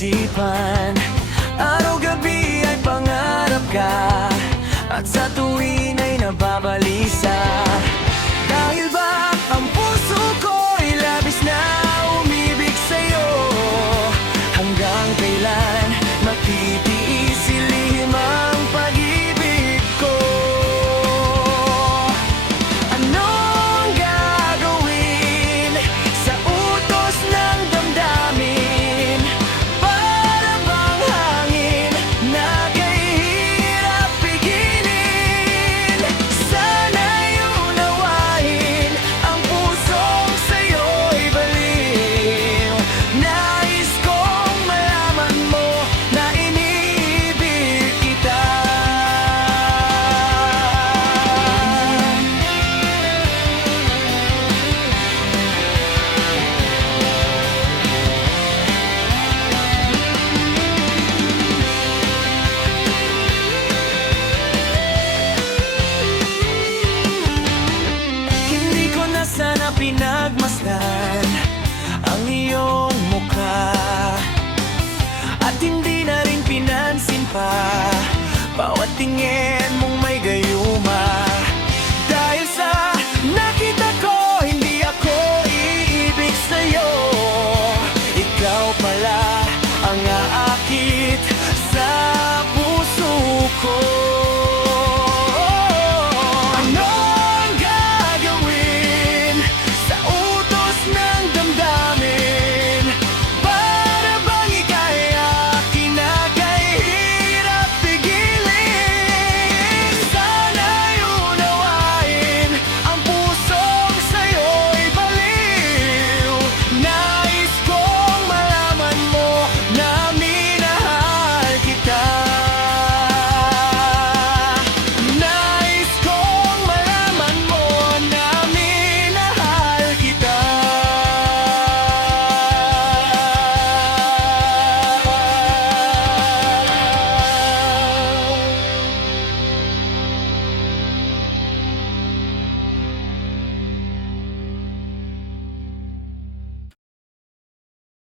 isipan. Araw-gabi ay pangarap ka, at sa tuwin ay nababalisa. Dahil ba ang puso ko'y labis na umibig sa'yo? Hanggang kailan matitiis ilihim ang pag-ibig ko? Anong gagawin sa utos ng damdamin? Para bang hangin na kahirap pigilin? Sana'y unawain ang pusong sa'yo'y baliw. Nais kong malaman mo na iniibig kita. Hindi ko na sana pinagmasdan ang iyong mukha, at hindi na rin pinansin pa bawat tingin